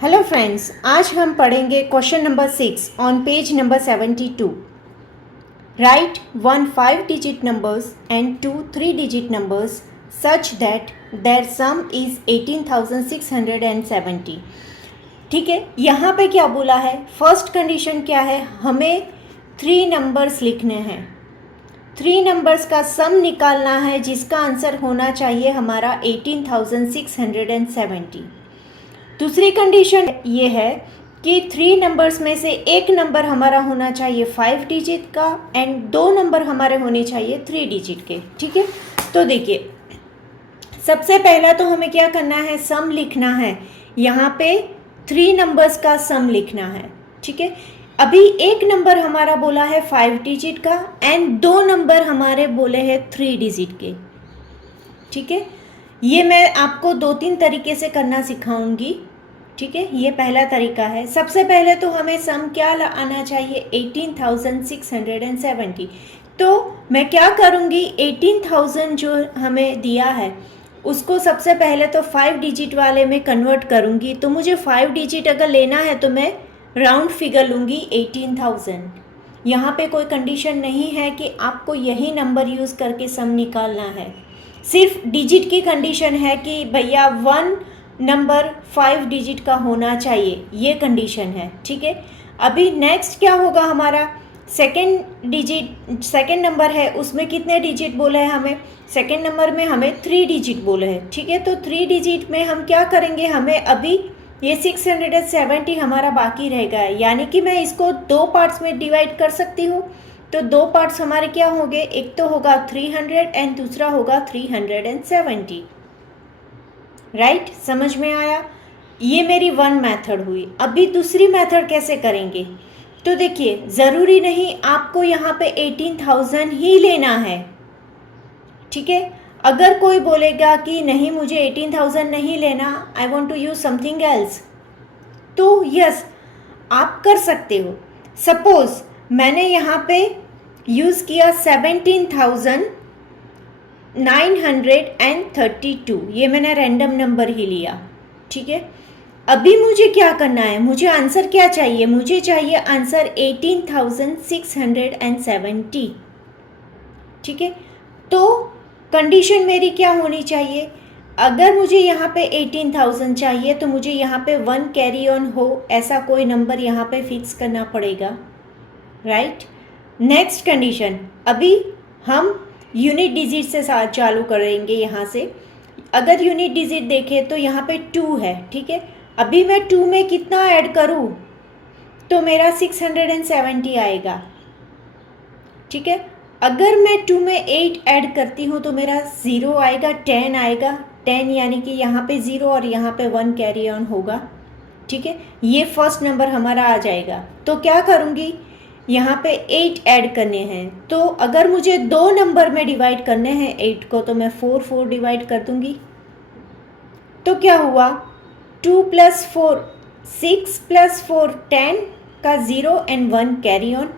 Hello friends, आज हम पढ़ेंगे question number 6 on page number 72। Write 1 5 digit numbers and 2 3 digit numbers such that their sum is 18,670। ठीक है, यहाँ पे क्या बोला है? फर्स्ट कंडीशन क्या है? हमें 3 नंबर्स लिखने हैं, 3 नंबर्स का सम निकालना है जिसका आंसर होना चाहिए हमारा 18,670। दूसरी कंडीशन ये है कि 3 नंबर्स में से एक नंबर हमारा होना चाहिए 5 डिजिट का एंड 2 नंबर हमारे होने चाहिए 3 डिजिट के। ठीक है, तो देखिए सबसे पहला तो हमें क्या करना है? सम लिखना है। यहाँ पे 3 नंबर्स का सम लिखना है। ठीक है, अभी एक नंबर हमारा बोला है 5 डिजिट का एंड 2 नंबर हमारे बोले हैं 3 डिजिट के। ठीक है, ये मैं आपको 2-3 तरीके से करना सिखाऊंगी। ठीक है, ये पहला तरीका है। सबसे पहले तो हमें सम क्या आना चाहिए? 18,670। तो मैं क्या करूंगी? 18,000 जो हमें दिया है उसको सबसे पहले तो 5 डिजिट वाले में कन्वर्ट करूंगी। तो मुझे 5 डिजिट अगर लेना है तो मैं राउंड फिगर लूंगी 18,000। यहाँ पे कोई कंडीशन नहीं है कि आपको यही नंबर यूज़ करके सम निकालना है, सिर्फ डिजिट की कंडीशन है कि भैया 1 नंबर 5 डिजिट का होना चाहिए, ये कंडीशन है। ठीक है, अभी नेक्स्ट क्या होगा? हमारा सेकेंड नंबर है, उसमें कितने डिजिट बोले हैं हमें? सेकेंड नंबर में हमें 3 डिजिट बोले हैं। ठीक है, तो 3 डिजिट में हम क्या करेंगे? हमें अभी ये 670 हमारा बाकी रहेगा, यानी कि मैं इसको 2 पार्ट्स में डिवाइड कर सकती हूँ। तो 2 पार्ट्स हमारे क्या होंगे? एक तो होगा 300 एंड दूसरा होगा 370। राइट, समझ में आया? ये मेरी 1 मेथड हुई। अभी दूसरी मेथड कैसे करेंगे? तो देखिए, ज़रूरी नहीं आपको यहाँ पे 18,000 ही लेना है। ठीक है, अगर कोई बोलेगा कि नहीं मुझे 18,000 नहीं लेना, I want to use something else, तो यस आप कर सकते हो। सपोज मैंने यहाँ पे यूज़ किया 17,932, ये मैंने रैंडम नंबर ही लिया। ठीक है, अभी मुझे क्या करना है? मुझे आंसर क्या चाहिए? मुझे चाहिए आंसर 18,670। ठीक है, तो कंडीशन मेरी क्या होनी चाहिए? अगर मुझे यहाँ पे 18,000 चाहिए तो मुझे यहाँ पे 1 कैरी ऑन हो ऐसा कोई नंबर यहाँ पे फिक्स करना पड़ेगा। राइट, नेक्स्ट कंडीशन, अभी हम यूनिट डिजिट से चालू करेंगे। यहाँ से अगर यूनिट डिजिट देखें तो यहाँ पे 2 है। ठीक है, अभी मैं 2 में कितना ऐड करूँ? तो मेरा 670 आएगा। ठीक है, अगर मैं 2 में 8 ऐड करती हूँ तो मेरा 0 आएगा, 10 आएगा। 10 यानी कि यहाँ पे 0 और यहाँ पे 1 कैरी ऑन होगा। ठीक है, ये फर्स्ट नंबर हमारा आ जाएगा। तो क्या करूँगी? यहाँ पे 8 ऐड करने हैं। तो अगर मुझे 2 नंबर में डिवाइड करने हैं 8 को, तो मैं 4 डिवाइड कर दूँगी। तो क्या हुआ? 2 + 4 6 + 4 10 का 0 एंड 1 कैरी ऑन।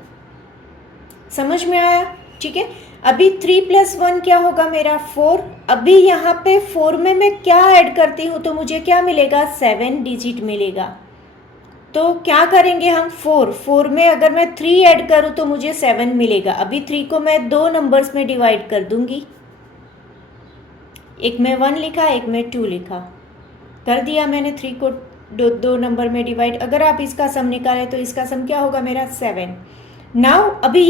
समझ में आया? ठीक है, अभी 3 + 1 क्या होगा? मेरा 4। अभी यहाँ पे 4 में मैं क्या ऐड करती हूँ तो मुझे क्या मिलेगा? 7 डिजिट मिलेगा। तो क्या करेंगे हम? 4 में अगर मैं 3 ऐड करूँ तो मुझे 7 मिलेगा। अभी 3 को मैं 2 नंबर्स में डिवाइड कर दूंगी, एक में 1 लिखा, एक में 2 लिखा, कर दिया मैंने 3 को 2 नंबर में डिवाइड। अगर आप इसका सम निकालें तो इसका सम क्या होगा? मेरा 7। नाउ अभी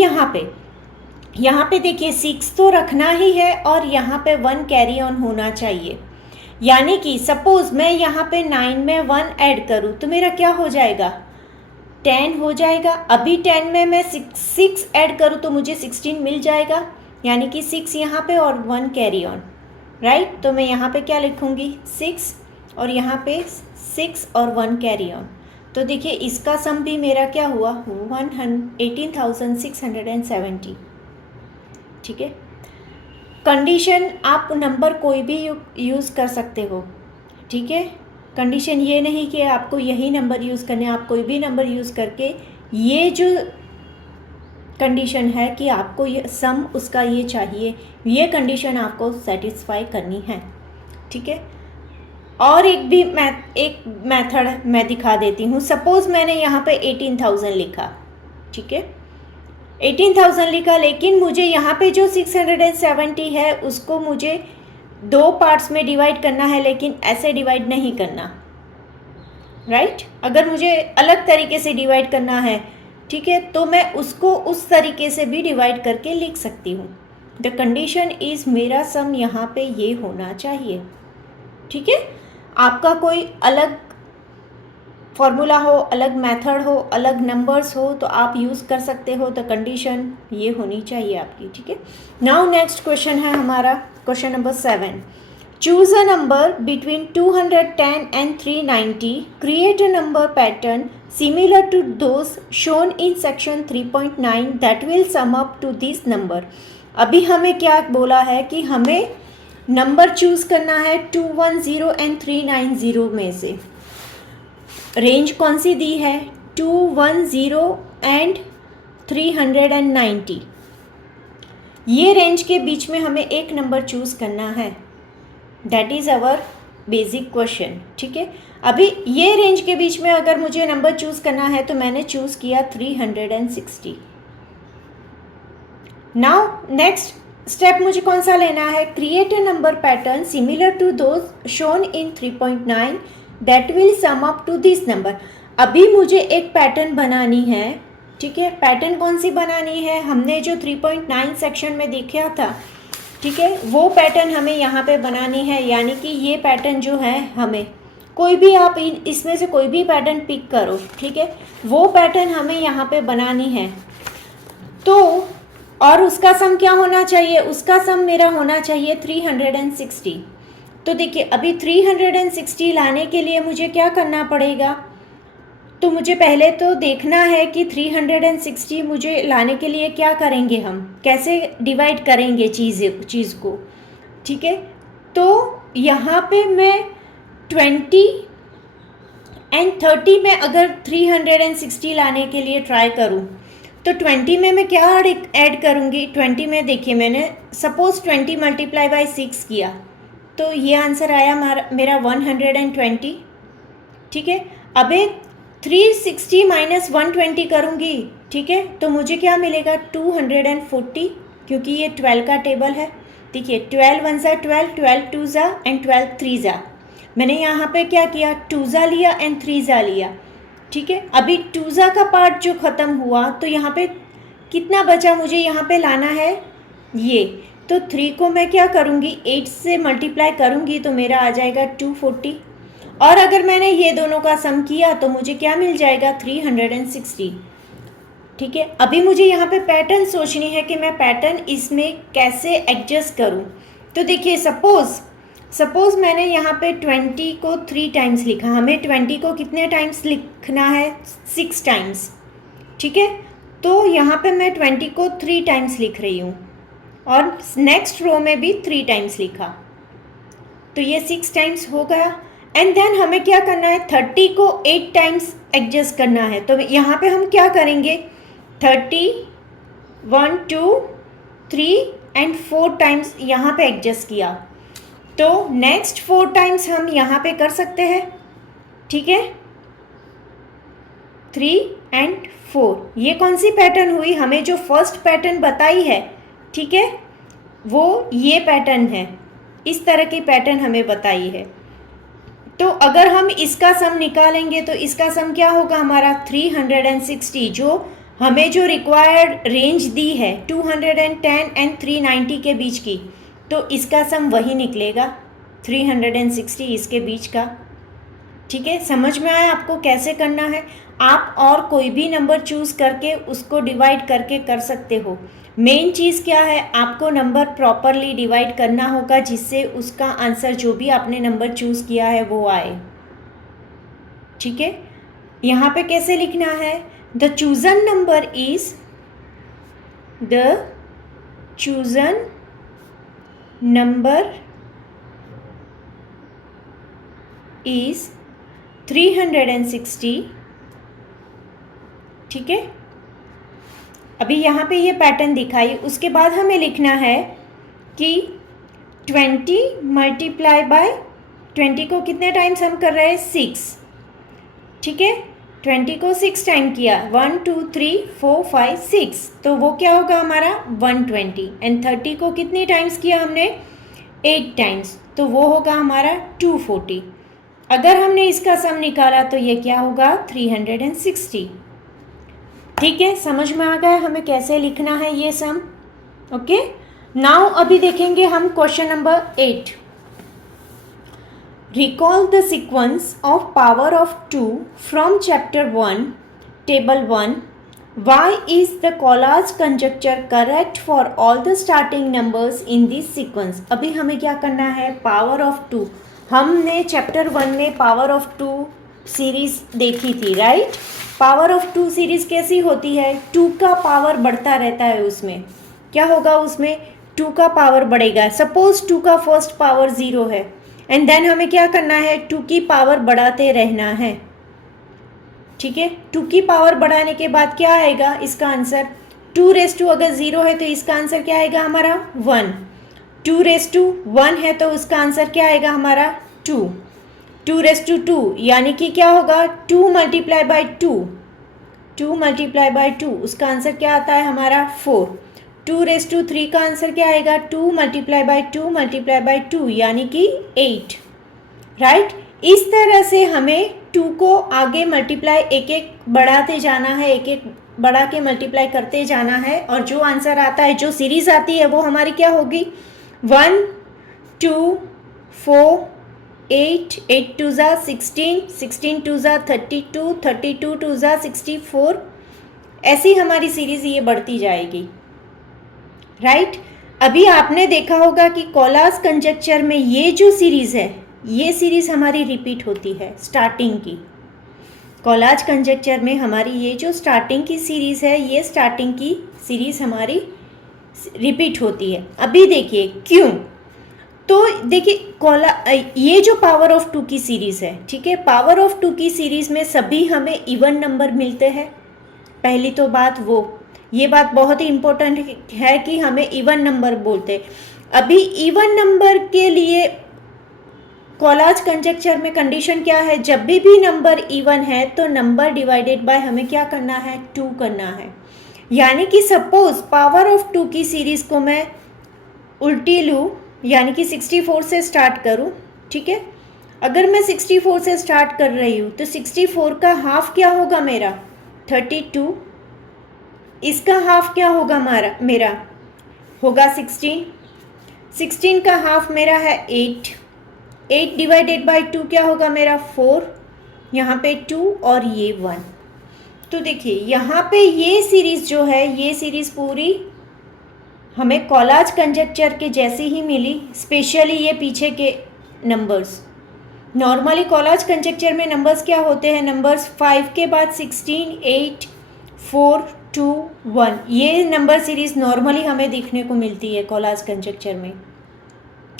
यहाँ पे देखिए 6 तो रखना ही है और यहाँ पे 1 कैरी ऑन होना चाहिए, यानी कि सपोज मैं यहाँ पे 9 में 1 ऐड करूँ तो मेरा क्या हो जाएगा? 10 हो जाएगा। अभी 10 में मैं 6 ऐड करूँ तो मुझे 16 मिल जाएगा, यानी कि 6 यहाँ पे और 1 कैरी ऑन। राइट, तो मैं यहाँ पे क्या लिखूँगी? 6 और यहाँ पे 6 और 1 कैरी ऑन। तो देखिए इसका सम भी मेरा क्या हुआ? 18,670। ठीक है, कंडीशन आप नंबर कोई भी यूज़ कर सकते हो। ठीक है, कंडीशन ये नहीं कि आपको यही नंबर यूज़ करने, आप कोई भी नंबर यूज़ करके, ये जो कंडीशन है कि आपको ये सम उसका ये चाहिए, ये कंडीशन आपको सेटिस्फाई करनी है। ठीक है, और एक मेथड मैं दिखा देती हूँ। सपोज मैंने यहाँ पे 18,000 लिखा, ठीक है, 18,000 लिखा, लेकिन मुझे यहाँ पे जो 670 है उसको मुझे 2 पार्ट्स में डिवाइड करना है, लेकिन ऐसे डिवाइड नहीं करना, राइट। अगर मुझे अलग तरीके से डिवाइड करना है, ठीक है, तो मैं उसको उस तरीके से भी डिवाइड करके लिख सकती हूँ। द कंडीशन इज मेरा सम यहाँ पे ये होना चाहिए, ठीक है। आपका कोई अलग फॉर्मूला हो, अलग मेथड हो, अलग नंबर्स हो तो आप यूज़ कर सकते हो। द कंडीशन ये होनी चाहिए आपकी, ठीक है। नाउ नेक्स्ट क्वेश्चन है हमारा question number 7। Choose a number between 210 and 390. Create a number pattern similar to those shown in section 3.9 that will sum up to this number. अभी हमें क्या बोला है कि हमें नंबर चूज करना है 210 एंड 390 में से। रेंज कौन सी दी है? 210 एंड 390। ये रेंज के बीच में हमें एक नंबर चूज करना है। That is our basic question, ठीक है। अभी ये रेंज के बीच में अगर मुझे नंबर चूज करना है तो मैंने चूज किया 360। नाउ नेक्स्ट स्टेप मुझे कौन सा लेना है? Create a number pattern similar to those shown in 3.9 that will sum up to this number. अभी मुझे एक पैटर्न बनानी है, ठीक है। पैटर्न कौन सी बनानी है? हमने जो 3.9 सेक्शन में देखा था, ठीक है, वो पैटर्न हमें यहाँ पे बनानी है। यानी कि ये पैटर्न जो है, हमें कोई भी आप इसमें से कोई भी पैटर्न पिक करो, ठीक है, वो पैटर्न हमें यहाँ पे बनानी है। तो और उसका सम क्या होना चाहिए? उसका सम मेरा होना चाहिए 360। तो देखिए अभी 360 लाने के लिए मुझे क्या करना पड़ेगा? तो मुझे पहले तो देखना है कि 360 मुझे लाने के लिए क्या करेंगे, हम कैसे डिवाइड करेंगे चीज़ को, ठीक है। तो यहाँ पे मैं 20 एंड 30 में अगर 360 लाने के लिए ट्राई करूँ तो 20 में मैं क्या ऐड करूँगी? 20 में देखिए मैंने सपोज 20 मल्टीप्लाई बाई 6 किया तो ये आंसर आया मेरा 120, ठीक है। अबे 360 माइनस 120 करूँगी, ठीक है, तो मुझे क्या मिलेगा? 240, क्योंकि ये 12 का टेबल है। देखिए 12 1 ज़ा 12, 12 2 ज़ा एंड 12 3 ज़ा। मैंने यहाँ पे क्या किया? 2 ज़ा लिया एंड 3 ज़ा लिया, ठीक है। अभी 2 ज़ा का पार्ट जो ख़त्म हुआ तो यहाँ पे कितना बचा? मुझे यहाँ पे लाना है ये। तो 3 को मैं क्या करूँगी? 8 से मल्टीप्लाई करूँगी तो मेरा आ जाएगा 240। और अगर मैंने ये दोनों का सम किया तो मुझे क्या मिल जाएगा? 360, ठीक है। अभी मुझे यहाँ पे पैटर्न सोचनी है कि मैं पैटर्न इसमें कैसे एडजस्ट करूँ। तो देखिए सपोज मैंने यहाँ पे 20 को 3 टाइम्स लिखा। हमें 20 को कितने टाइम्स लिखना है? 6 टाइम्स, ठीक है। तो यहाँ पे मैं 20 को 3 टाइम्स लिख रही हूँ और नेक्स्ट रो में भी 3 टाइम्स लिखा, तो ये 6 टाइम्स हो गया। एंड देन हमें क्या करना है? 30 को 8 टाइम्स एडजस्ट करना है। तो यहाँ पे हम क्या करेंगे? 30 1 2 3 एंड 4 टाइम्स यहाँ पे एडजस्ट किया, तो नेक्स्ट 4 टाइम्स हम यहाँ पे कर सकते हैं, ठीक है, 3 एंड 4। ये कौन सी पैटर्न हुई? हमें जो फर्स्ट पैटर्न बताई है, ठीक है, वो ये पैटर्न है। इस तरह की पैटर्न हमें बताई है। तो अगर हम इसका सम निकालेंगे तो इसका सम क्या होगा हमारा? 360, जो हमें जो रिक्वायर्ड रेंज दी है 210 एंड 390 के बीच की, तो इसका सम वही निकलेगा 360 इसके बीच का, ठीक है। समझ में आया आपको कैसे करना है? आप और कोई भी नंबर चूज़ करके उसको डिवाइड करके कर सकते हो। मेन चीज़ क्या है? आपको नंबर प्रॉपरली डिवाइड करना होगा जिससे उसका आंसर जो भी आपने नंबर चूज़ किया है वो आए, ठीक है। यहाँ पे कैसे लिखना है? The chosen number is number is 360, ठीक है। अभी यहाँ पे ये पैटर्न दिखाई, उसके बाद हमें लिखना है कि 20 मल्टीप्लाई बाय 20 को कितने टाइम्स हम कर रहे हैं? 6, ठीक है। 20 को 6 टाइम किया, 1 2 3 4 5 6, तो वो क्या होगा हमारा 120। एंड 30 को कितनी टाइम्स किया हमने? 8 टाइम्स, तो वो होगा हमारा 240। अगर हमने इसका सम निकाला तो ये क्या होगा? 360। ठीक है, समझ में आ गया हमें कैसे लिखना है ये सम। ओके, नाउ अभी देखेंगे हम question number 8। Recall the sequence of power of 2 from chapter 1, table 1. Why is the Collatz conjecture correct for all the starting numbers in this sequence? अभी हमें क्या करना है? पावर ऑफ 2, हमने चैप्टर 1 में पावर ऑफ 2 सीरीज देखी थी, right? Power of 2 series कैसी होती है? 2 का पावर बढ़ता रहता है, उसमें क्या होगा? उसमें 2 का पावर बढ़ेगा। सपोज 2 का फर्स्ट पावर 0 है, एंड देन हमें क्या करना है? 2 की पावर बढ़ाते रहना है, ठीक है। 2 की पावर बढ़ाने के बाद क्या आएगा इसका आंसर? 2 रेस टू अगर 0 है तो इसका आंसर क्या आएगा हमारा? 1। 2 रेस टू 1 है तो उसका आंसर क्या आएगा हमारा? 2। 2 रेस टू 2 यानी कि क्या होगा? 2 मल्टीप्लाई बाई 2, 2 मल्टीप्लाई बाई 2, उसका आंसर क्या आता है हमारा? 4। 2 रेस टू 3 का आंसर क्या आएगा? 2 मल्टीप्लाई बाई 2 मल्टीप्लाई बाई 2 यानी कि 8, राइट। इस तरह से हमें 2 को आगे मल्टीप्लाई एक एक बढ़ाते जाना है, एक एक बढ़ा के मल्टीप्लाई करते जाना है, और जो आंसर आता है, जो सीरीज आती है वो हमारी क्या होगी? 1 2 4 8, 8 2 ज़ा 16, 16 2 ज़ा 32, 32 2 ज़ा 64, ऐसी हमारी सीरीज ये बढ़ती जाएगी, राइट। अभी आपने देखा होगा कि कोलाज कंजक्चर में ये जो सीरीज है, ये सीरीज हमारी रिपीट होती है स्टार्टिंग की। कोलाज कंजक्चर में हमारी ये जो स्टार्टिंग की सीरीज है, ये स्टार्टिंग की सीरीज हमारी रिपीट होती है। अभी देखिए क्यों, तो देखिए ये जो पावर ऑफ 2 की सीरीज है, ठीक है, पावर ऑफ 2 की सीरीज में सभी हमें इवन नंबर मिलते हैं। पहली तो बात ये बात बहुत ही इम्पोर्टेंट है कि हमें इवन नंबर बोलते हैं। अभी इवन नंबर के लिए कोलाज कंजक्चर में कंडीशन क्या है? जब भी नंबर इवन है तो नंबर डिवाइडेड बाय हमें क्या करना है? 2 करना है। यानी कि सपोज पावर ऑफ 2 की सीरीज को मैं उल्टी लूँ, यानी कि 64 से स्टार्ट करूँ, ठीक है। अगर मैं 64 से स्टार्ट कर रही हूँ तो 64 का हाफ क्या होगा मेरा? 32। इसका हाफ क्या होगा मेरा होगा 16। 16 का हाफ मेरा है 8। 8 डिवाइडेड बाई 2 क्या होगा मेरा? 4। यहाँ पे 2 और ये 1। तो देखिए यहाँ पे ये सीरीज जो है, ये सीरीज पूरी हमें कोलाज कंजक्चर के जैसी ही मिली, स्पेशली ये पीछे के नंबर्स। नॉर्मली कोलाज कंजक्चर में नंबर्स क्या होते हैं? नंबर्स 5 के बाद 16, 8, 4, 2, 1, ये नंबर सीरीज नॉर्मली हमें देखने को मिलती है कोलाज कंजक्चर में।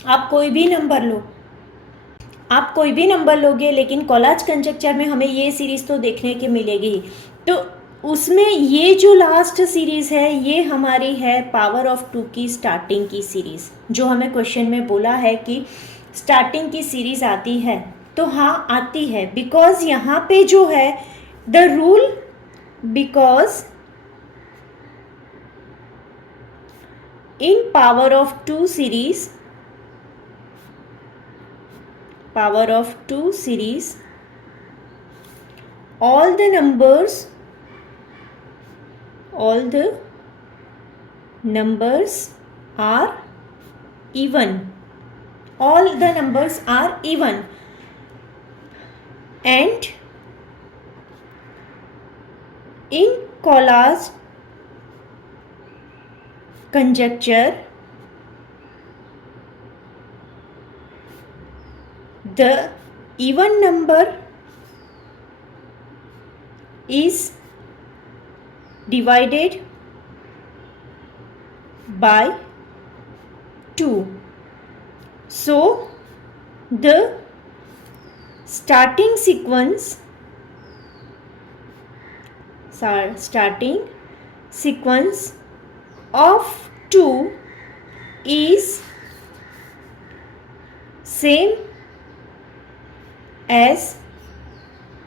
आप कोई भी नंबर लोगे, लेकिन कोलाज कंजक्चर में हमें ये सीरीज तो देखने के मिलेगी। तो उसमें ये जो लास्ट सीरीज है, ये हमारी है पावर ऑफ 2 की स्टार्टिंग की सीरीज, जो हमें क्वेश्चन में बोला है कि स्टार्टिंग की सीरीज आती है। तो हाँ आती है, बिकॉज यहाँ पे जो है the rule, because in power of 2 series, all the numbers are even. All the numbers are even, and in Koolhaas conjecture, the even number is divided by 2. So the starting sequence of 2 is same as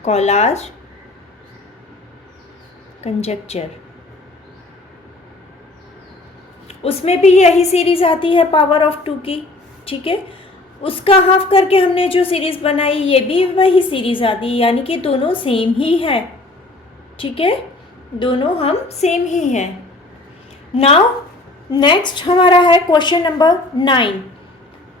Collatz conjecture. उसमें भी यही series आती है power of 2 की, ठीक है। उसका half करके हमने जो सीरीज बनाई ये भी वही सीरीज आती है, यानी कि दोनों सेम ही है, ठीक है, दोनों हम सेम ही हैं। नाउ नेक्स्ट हमारा है question number 9।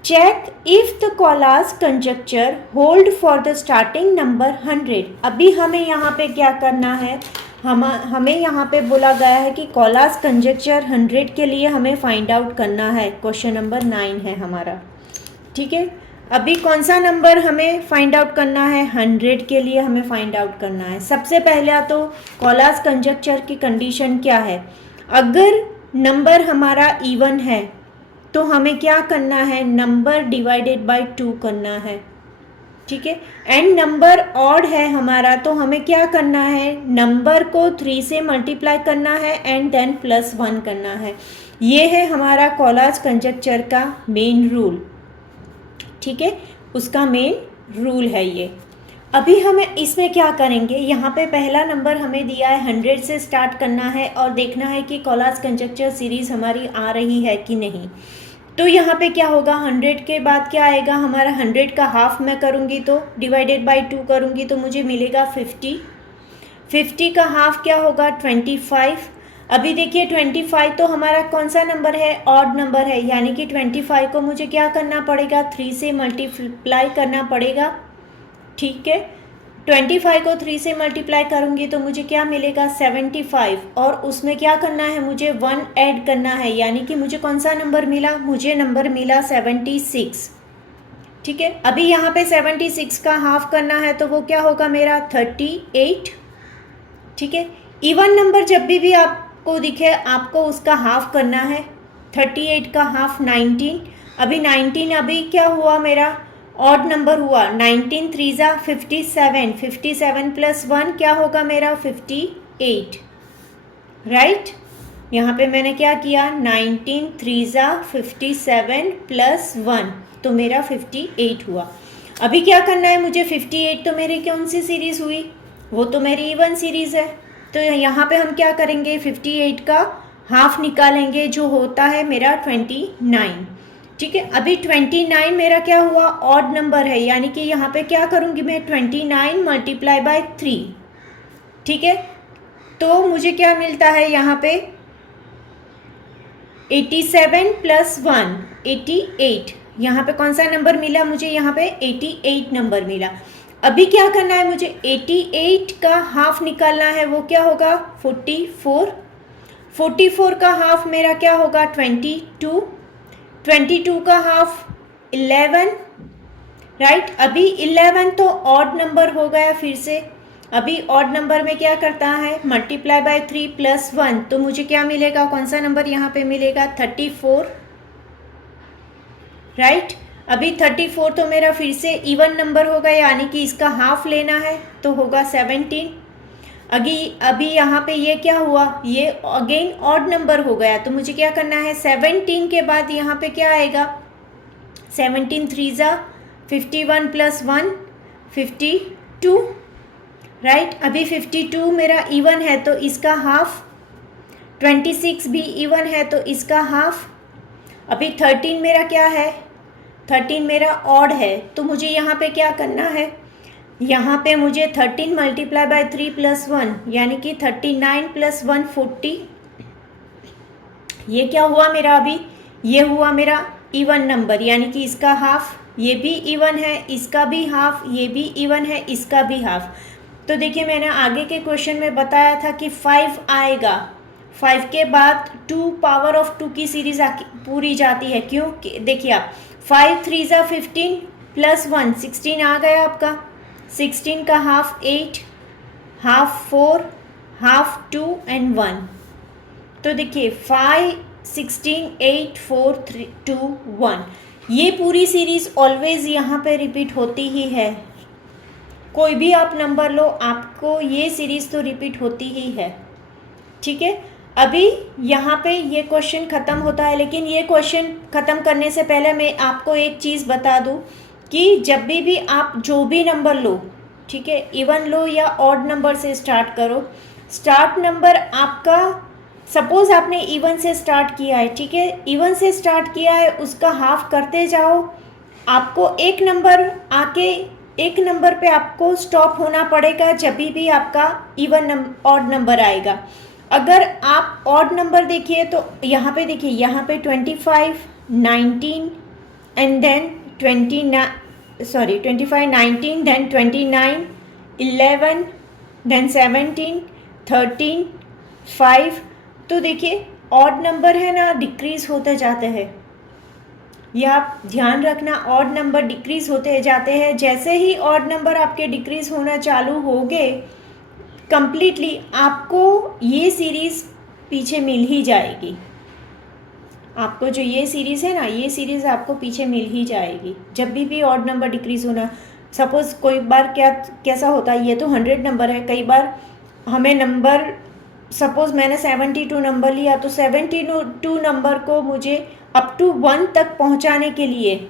Check if the Collatz conjecture hold for the starting number 100। अभी हमें यहाँ पे क्या करना है, हमें यहाँ पे बोला गया है कि कॉलाज कंजक्चर 100 के लिए हमें फाइंड आउट करना है। क्वेश्चन नंबर 9 है हमारा, ठीक है। अभी कौन सा नंबर हमें फाइंड आउट करना है, 100 के लिए हमें फाइंड आउट करना है। सबसे पहला तो कॉलाज कंजक्चर की कंडीशन क्या है, अगर नंबर हमारा इवन है तो हमें क्या करना है, नंबर डिवाइडेड बाय 2 करना है, ठीक है। एंड नंबर ऑड है हमारा तो हमें क्या करना है, नंबर को 3 से मल्टीप्लाई करना है एंड देन +1 करना है। ये है हमारा कॉलाज कंजक्चर का मेन रूल, ठीक है, उसका मेन रूल है ये। अभी हमें इसमें क्या करेंगे, यहाँ पे पहला नंबर हमें दिया है 100 से स्टार्ट करना है और देखना है कि कॉलाज कंजक्चर सीरीज हमारी आ रही है कि नहीं। तो यहाँ पे क्या होगा, 100 के बाद क्या आएगा हमारा, 100 का हाफ मैं करूँगी तो डिवाइडेड बाय 2 करूँगी तो मुझे मिलेगा 50। 50 का हाफ क्या होगा, 25। अभी देखिए 25 तो हमारा कौन सा नंबर है, ऑड नंबर है, यानी कि 25 को मुझे क्या करना पड़ेगा, 3 से मल्टीप्लाई करना पड़ेगा, ठीक है। 25 को 3 से मल्टीप्लाई करूँगी तो मुझे क्या मिलेगा, 75। और उसमें क्या करना है, मुझे 1 ऐड करना है, यानी कि मुझे कौन सा नंबर मिला, मुझे नंबर मिला 76, ठीक है। अभी यहाँ पे 76 का हाफ करना है तो वो क्या होगा मेरा 38, ठीक है। इवन नंबर जब भी आपको दिखे आपको उसका हाफ करना है। 38 का हाफ 19। अभी 19 अभी क्या हुआ मेरा, ऑड नंबर हुआ, 19 3 ज़ा 57, 57 + 1 क्या होगा मेरा 58, राइट। यहाँ पे मैंने क्या किया, 19 3 ज़ा 57 + 1 तो मेरा 58 हुआ। अभी क्या करना है मुझे, 58 तो मेरी कौन सी सीरीज़ हुई, वो तो मेरी इवन सीरीज़ है। तो यहाँ पे हम क्या करेंगे, 58 का हाफ निकालेंगे जो होता है मेरा 29, ठीक है। अभी 29 मेरा क्या हुआ, ऑड नंबर है, यानी कि यहाँ पे क्या करूँगी मैं, 29 मल्टीप्लाई बाय 3, ठीक है। तो मुझे क्या मिलता है यहाँ पे 87 + 1 88। यहाँ पे कौन सा नंबर मिला मुझे, यहाँ पे 88 नंबर मिला। अभी क्या करना है मुझे, 88 का हाफ निकालना है, वो क्या होगा 44। 44 का हाफ मेरा क्या होगा 22। 22 का हाफ 11, राइट। अभी 11 तो ऑड नंबर हो गया फिर से। अभी ऑड नंबर में क्या करता है, मल्टीप्लाई बाय 3 + 1 तो मुझे क्या मिलेगा, कौन सा नंबर यहाँ पे मिलेगा 34, राइट। अभी 34 तो मेरा फिर से इवन नंबर होगा, यानी कि इसका हाफ लेना है तो होगा 17। अभी यहाँ पे ये क्या हुआ, ये अगेन ऑड नंबर हो गया तो मुझे क्या करना है, 17 के बाद यहाँ पे क्या आएगा, 17 3 ज़ा 51 + 1 52, राइट। अभी 52 मेरा इवन है तो इसका हाफ, 26 भी इवन है तो इसका हाफ। अभी 13 मेरा क्या है, 13 मेरा ऑड है तो मुझे यहाँ पे क्या करना है, यहाँ पे मुझे 13 मल्टीप्लाई बाय 3 + 1 यानी कि 39 + 1 40। ये क्या हुआ मेरा, अभी ये हुआ मेरा इवन नंबर, यानी कि इसका हाफ, ये भी इवन है, इसका भी हाफ, ये भी इवन है, इसका भी हाफ। तो देखिए मैंने आगे के क्वेश्चन में बताया था कि 5 आएगा, 5 के बाद 2 पावर ऑफ 2 की सीरीज पूरी जाती है, क्यों, देखिए आप 5 3 ज़ा 15 + 1 16 आ गया आपका। 16 का हाफ 8, हाफ 4, हाफ 2 एंड 1। तो देखिए 5 16 8 4 3 2 1, ये पूरी सीरीज ऑलवेज यहाँ पे रिपीट होती ही है। कोई भी आप नंबर लो आपको ये सीरीज तो रिपीट होती ही है, ठीक है। अभी यहाँ पे ये क्वेश्चन ख़त्म होता है, लेकिन ये क्वेश्चन ख़त्म करने से पहले मैं आपको एक चीज़ बता दूँ कि जब भी आप जो भी नंबर लो, ठीक है, इवन लो या ऑड नंबर से स्टार्ट करो, स्टार्ट नंबर आपका, सपोज आपने इवन से स्टार्ट किया है, ठीक है, इवन से स्टार्ट किया है, उसका हाफ करते जाओ, आपको एक नंबर पे आपको स्टॉप होना पड़ेगा जब भी आपका ऑड नंबर आएगा। अगर आप ऑड नंबर देखिए तो यहाँ पे देखिए, यहाँ पे 25, 19 एंड देन 25, 19 देन 29, 11 देन 17, 13, 5। तो देखिए ऑड नंबर है ना, डिक्रीज होते जाते हैं, यह आप ध्यान रखना, ऑड नंबर डिक्रीज होते जाते हैं। जैसे ही ऑड नंबर आपके डिक्रीज होना चालू हो गए कंप्लीटली, आपको ये सीरीज़ पीछे मिल ही जाएगी। आपको जो ये सीरीज़ है ना, ये सीरीज़ आपको पीछे मिल ही जाएगी जब भी ऑड नंबर डिक्रीज़ होना। सपोज़ कोई बार कैसा होता है, ये तो 100 नंबर है, कई बार हमें नंबर, सपोज़ मैंने 72 नंबर लिया, तो 72 नंबर को मुझे अप टू 1 तक पहुंचाने के लिए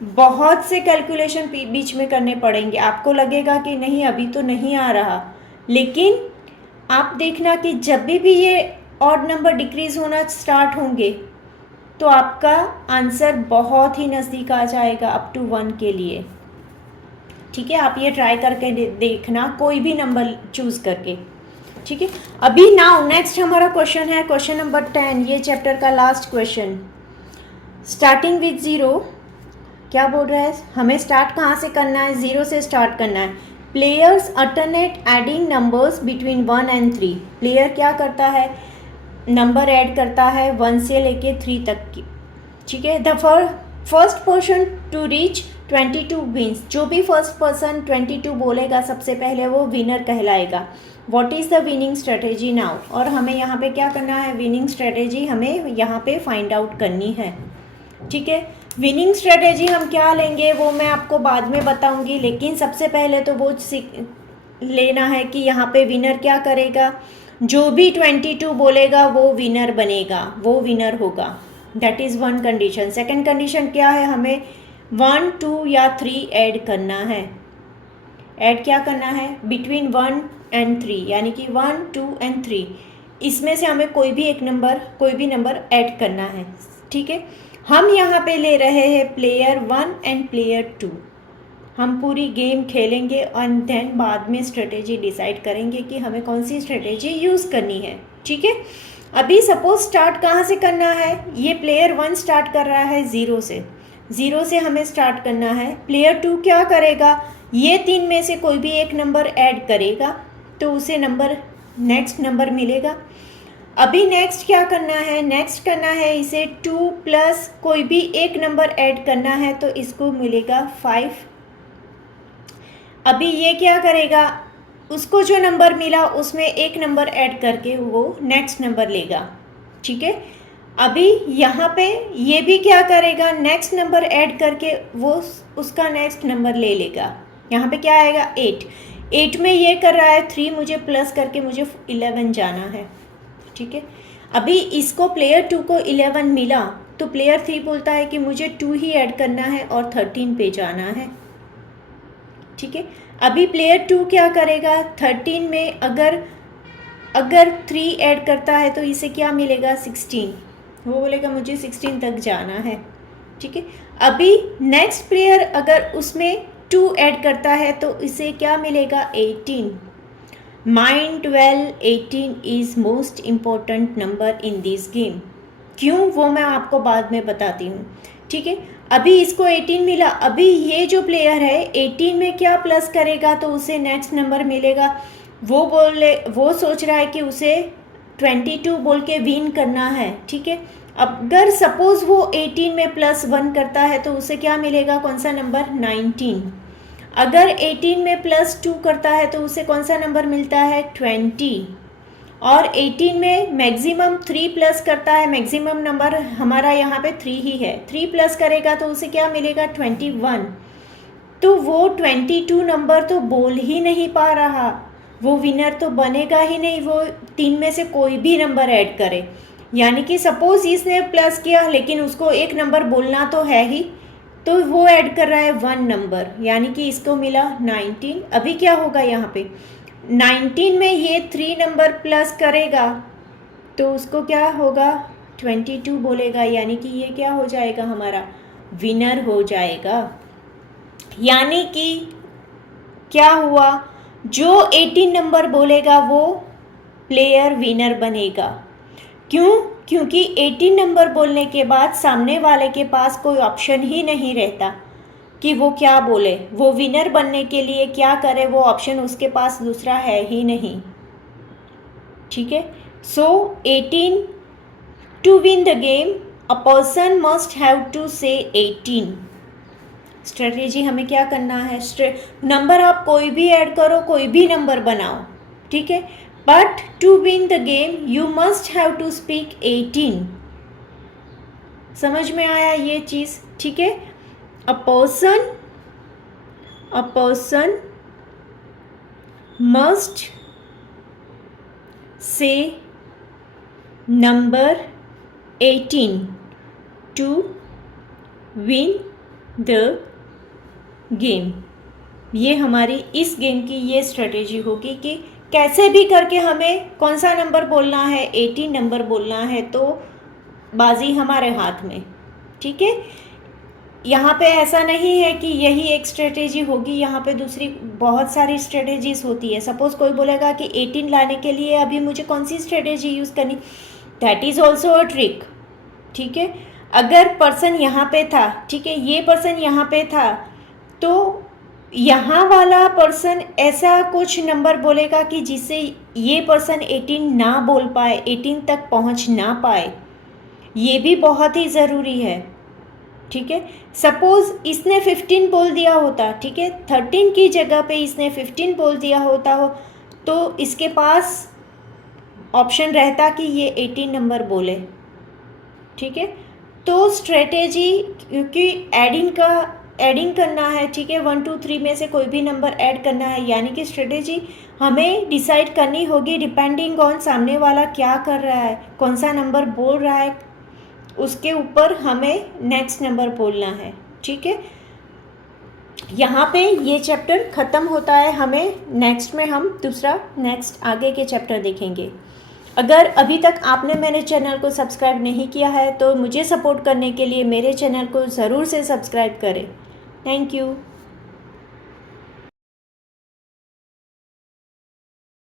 बहुत से कैलकुलेशन बीच में करने पड़ेंगे। आपको लगेगा कि नहीं अभी तो नहीं आ रहा, लेकिन आप देखना कि जब भी ये ऑड नंबर डिक्रीज़ होना स्टार्ट होंगे तो आपका आंसर बहुत ही नज़दीक आ जाएगा अप टू 1 के लिए। ठीक है, आप ये ट्राई करके देखना, कोई भी नंबर चूज़ करके। ठीक है, अभी नाउ नेक्स्ट हमारा क्वेश्चन है क्वेश्चन नंबर 10, ये चैप्टर का last question. Starting with zero, क्या बोल रहा है, हमें स्टार्ट कहाँ से करना है, ज़ीरो से स्टार्ट करना है। Players alternate adding numbers between 1 and 3। Player क्या करता है, नंबर ऐड करता है 1 से लेके 3 तक की। ठीक है, the first person to reach 22 wins. जो भी फर्स्ट पर्सन 22 बोलेगा सबसे पहले, वो विनर कहलाएगा। What is the winning strategy now. और हमें यहाँ पे क्या करना है, विनिंग स्ट्रेटेजी हमें यहाँ पे फाइंड आउट करनी है। ठीक है, विनिंग स्ट्रेटेजी हम क्या लेंगे वो मैं आपको बाद में बताऊंगी, लेकिन सबसे पहले तो वो लेना है कि यहाँ पे विनर क्या करेगा, जो भी 22 बोलेगा वो विनर बनेगा, वो विनर होगा। That is one condition. Second condition क्या है, हमें 1, 2 या 3 ऐड करना है। ऐड क्या करना है, बिटवीन 1 and 3, यानी कि 1, 2 and 3, इसमें से हमें कोई भी नंबर ऐड करना है। ठीक है, हम यहाँ पे ले रहे हैं प्लेयर 1 एंड प्लेयर 2। हम पूरी गेम खेलेंगे एंड देन बाद में स्ट्रेटेजी डिसाइड करेंगे कि हमें कौन सी स्ट्रेटेजी यूज़ करनी है। ठीक है, अभी सपोज स्टार्ट कहाँ से करना है, ये प्लेयर 1 स्टार्ट कर रहा है ज़ीरो से हमें स्टार्ट करना है। प्लेयर 2 क्या करेगा, ये 3 में से कोई भी एक नंबर ऐड करेगा तो उसे नेक्स्ट नंबर मिलेगा। अभी नेक्स्ट क्या करना है, नेक्स्ट करना है इसे 2 प्लस कोई भी एक नंबर ऐड करना है तो इसको मिलेगा 5। अभी ये क्या करेगा, उसको जो नंबर मिला उसमें एक नंबर ऐड करके वो नेक्स्ट नंबर लेगा। ठीक है, अभी यहाँ पे ये भी क्या करेगा, नेक्स्ट नंबर ऐड करके वो उसका नेक्स्ट नंबर ले लेगा। यहाँ पे क्या आएगा, 8 में ये कर रहा है 3, मुझे प्लस करके मुझे 11 जाना है। ठीक है, अभी इसको प्लेयर 2 को 11 मिला तो प्लेयर 3 बोलता है कि मुझे 2 ही ऐड करना है और 13 पे जाना है। ठीक है, अभी प्लेयर 2 क्या करेगा, 13 में अगर 3 ऐड करता है तो इसे क्या मिलेगा, 16। वो बोलेगा मुझे 16 तक जाना है। ठीक है, अभी नेक्स्ट प्लेयर अगर उसमें 2 ऐड करता है तो इसे क्या मिलेगा, 18। Mind well 18 is most important number in this game. क्यों, वो मैं आपको बाद में बताती हूँ। ठीक है, अभी इसको 18 मिला, अभी ये जो प्लेयर है 18 में क्या प्लस करेगा तो उसे नेक्स्ट नंबर मिलेगा। वो सोच रहा है कि उसे 22 बोल के विन करना है। ठीक है, अगर सपोज़ वो 18 में +1 करता है तो उसे क्या मिलेगा, कौन सा नंबर, 19। अगर 18 में +2 करता है तो उसे कौन सा नंबर मिलता है, 20। और 18 में मैक्सिमम 3 प्लस करता है, मैक्सिमम नंबर हमारा यहाँ पे 3 ही है, 3 प्लस करेगा तो उसे क्या मिलेगा, 21। तो वो 22 नंबर तो बोल ही नहीं पा रहा, वो विनर तो बनेगा ही नहीं, वो 3 में से कोई भी नंबर ऐड करे। यानी कि सपोज़ इसने प्लस किया लेकिन उसको एक नंबर बोलना तो है ही, तो वो ऐड कर रहा है 1 नंबर, यानी कि इसको मिला 19। अभी क्या होगा यहाँ पे 19 में ये 3 नंबर प्लस करेगा तो उसको क्या होगा 22 बोलेगा, यानी कि ये क्या हो जाएगा हमारा विनर हो जाएगा। यानी कि क्या हुआ, जो 18 नंबर बोलेगा वो प्लेयर विनर बनेगा। क्यों? क्योंकि 18 नंबर बोलने के बाद सामने वाले के पास कोई ऑप्शन ही नहीं रहता कि वो क्या बोले, वो विनर बनने के लिए क्या करे, वो ऑप्शन उसके पास दूसरा है ही नहीं। ठीक है, so 18 to win the game a person must have to say 18। Strategy हमें क्या करना है, नंबर आप कोई भी ऐड करो, कोई भी नंबर बनाओ, ठीक है, but to win the game you must have to speak 18। समझ में आया ये चीज? ठीक है, a person must say number 18 to win the game. ये हमारी इस गेम की ये स्ट्रेटेजी होगी कि कैसे भी करके हमें कौन सा नंबर बोलना है, 18 नंबर बोलना है, तो बाजी हमारे हाथ में। ठीक है, यहाँ पे ऐसा नहीं है कि यही एक स्ट्रेटेजी होगी, यहाँ पे दूसरी बहुत सारी स्ट्रेटेजीज होती है। सपोज कोई बोलेगा कि 18 लाने के लिए अभी मुझे कौन सी स्ट्रेटेजी यूज़ करनी, that is also a trick. ठीक है, अगर पर्सन यहाँ पे था, ठीक है, ये पर्सन यहाँ पे था, तो यहाँ वाला पर्सन ऐसा कुछ नंबर बोलेगा कि जिससे ये पर्सन 18 ना बोल पाए, 18 तक पहुँच ना पाए। ये भी बहुत ही ज़रूरी है। ठीक है, सपोज इसने 15 बोल दिया होता, ठीक है, 13 की जगह पे इसने 15 बोल दिया होता हो, तो इसके पास ऑप्शन रहता कि ये 18 नंबर बोले। ठीक है, तो स्ट्रेटेजी, क्योंकि एडिंग करना है, ठीक है, 1 2 3 में से कोई भी नंबर ऐड करना है, यानी कि स्ट्रेटेजी हमें डिसाइड करनी होगी डिपेंडिंग ऑन सामने वाला क्या कर रहा है, कौन सा नंबर बोल रहा है, उसके ऊपर हमें नेक्स्ट नंबर बोलना है। ठीक है, यहाँ पे ये चैप्टर ख़त्म होता है, हमें नेक्स्ट में हम दूसरा नेक्स्ट आगे के चैप्टर देखेंगे। अगर अभी तक आपने मेरे चैनल को सब्सक्राइब नहीं किया है तो मुझे सपोर्ट करने के लिए मेरे चैनल को ज़रूर से सब्सक्राइब करें। Thank you.